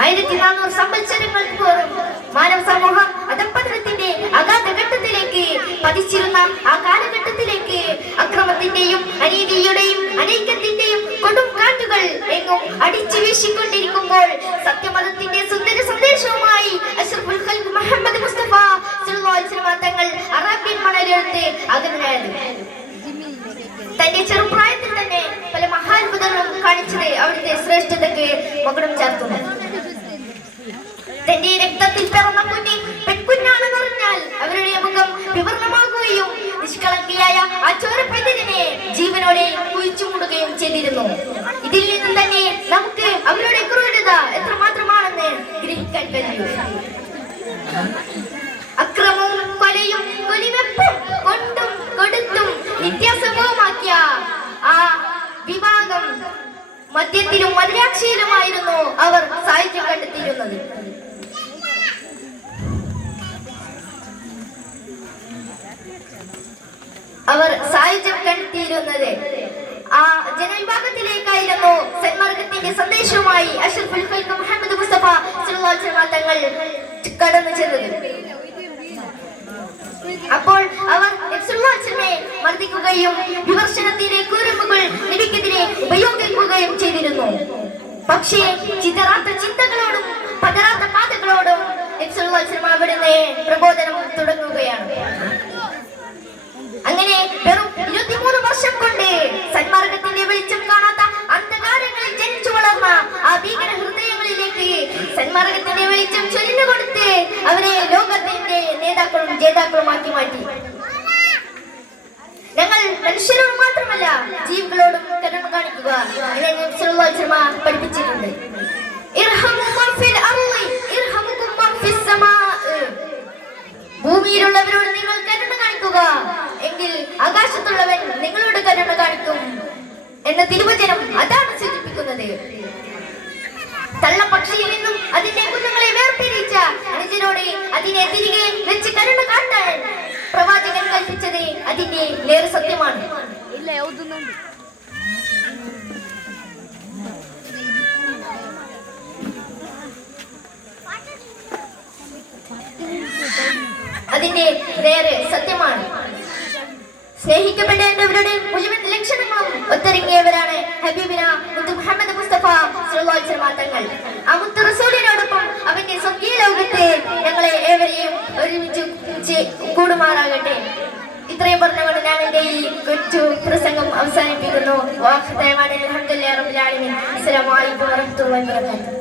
ആയിരത്തി നാനൂറ് സംവത്സരങ്ങൾക്ക് പോലും മാനവ സമൂഹം അധപ്പതനത്തിന്റെ അഗാധഘട്ടത്തിലേക്ക് പതിച്ചിരുന്ന ആ കാലഘട്ടത്തിലേക്ക് അക്രമത്തിന്റെയും അനീതിയുടെയും അനൈക്യത്തിന്റെയും കൊടും കാറ്റുകൾ എങ്ങും അടിച്ചു വീശിക്കൊണ്ടിരിക്കുമ്പോൾ സത്യമതത്തിന്റെ സുന്ദര സന്ദേശവുമായി മുഹമ്മദ് മുസ്തഫ തങ്ങൾ അറേബ്യൻ മണലെടുത്ത് അകന്നായത് മദ്യത്തിലും മദ്രാക്ഷയിലുമായിരുന്നു അവർ സാഹിത്യം കണ്ടെത്തിയിരുന്നത്. അവർ സാഹിത്യം കണ്ടെത്തിയിരുന്നത്. ആ ജനവിഭാഗത്തിലേക്കായിരുന്നു സന്മാർഗത്തിന്റെ സന്ദേശവുമായി അഷ്റഫുൽ മുഹമ്മദ് മുസ്തഫ തങ്ങൾ കടന്നു ചെന്നത്. അപ്പോൾ അവർ മർദ്ദിക്കുകയും വിമർശനത്തിന്റെ കുരുമ്പുകൾ നബിക്കെതിരെ ഉപയോഗിക്കുകയും ചെയ്തിരുന്നു. പക്ഷേ ചിതറാത്ത ചിന്തകളോടും പതറാത്ത പാതകളോടും അവിടുന്ന് പ്രബോധനം തുടങ്ങുകയാണ്. അങ്ങനെ വെറും ഇരുപത്തിമൂന്ന് വർഷം കൊണ്ട് സന്മാർഗത്തിന്റെ വെളിച്ചം കാണാത്ത അന്ധകാരങ്ങളിൽ ജനിച്ചു വളർന്ന ആ ഭീകര ഹൃദയങ്ങളിലേക്ക് സന്മാർഗത്തിന്റെ വെളിച്ചം ചൊരിഞ്ഞു കൊടുത്ത് അവരെ ലോകത്തിന്റെ നേതാക്കളും ജേതാക്കളുമാക്കി മാറ്റി. ഞങ്ങൾ മനുഷ്യരോട് മാത്രമല്ല ജീവികളോടും കരുണ കാണിക്കുക പഠിപ്പിച്ചിട്ടുണ്ട് ഭൂമിയിലുള്ളവരോട് നിങ്ങൾ കരുണ കാണിക്കുക. എങ്കിൽ ആകാശത്തുള്ളവൻ നിങ്ങളോട് കരുണ കാണിക്കും എന്ന തിരുവചനം അതാണ് സൂചിപ്പിക്കുന്നത്. തള്ളപ്പക്ഷിയിൽ നിന്നും അതിന്റെ കുഞ്ഞുങ്ങളെ വേർപിരിച്ച അനുജനോട് അതിനെ തിരികെ വെച്ച് കരുണ കാട്ടാൻ പ്രവാചകൻ കൽപ്പിച്ചത് അതിന്റെ നേർ സത്യമാണ്. ഇല്ല അതിന്റെ വേറെ സത്യമാണ്. സ്നേഹിക്കപ്പെടേണ്ടവരുടെ മുഴുവൻ ലക്ഷണങ്ങളും ഒത്തിറങ്ങിയവരാണ് ഹബീബിന മുഹമ്മദ് മുസ്തഫ തങ്ങൾ. ആ മുത്തു റസൂലിനോടൊപ്പം അവന്റെ സ്വർഗീയ ലോകത്തെ ഞങ്ങളെ ഏവരെയും ഒരുമിച്ച് കൂടുമാറാകട്ടെ. ഇത്രയും പറഞ്ഞുകൊണ്ട് ഞാൻ എന്റെ ഈ കൊച്ചു പ്രസംഗം അവസാനിപ്പിക്കുന്നു. വാഹ് അലഹമുല്ലാ റബ്ബിൽ ആലമീൻ. അസ്സലാമു അലൈക്കും വറഹ്മത്തുള്ളാഹി വബറകാതുഹു.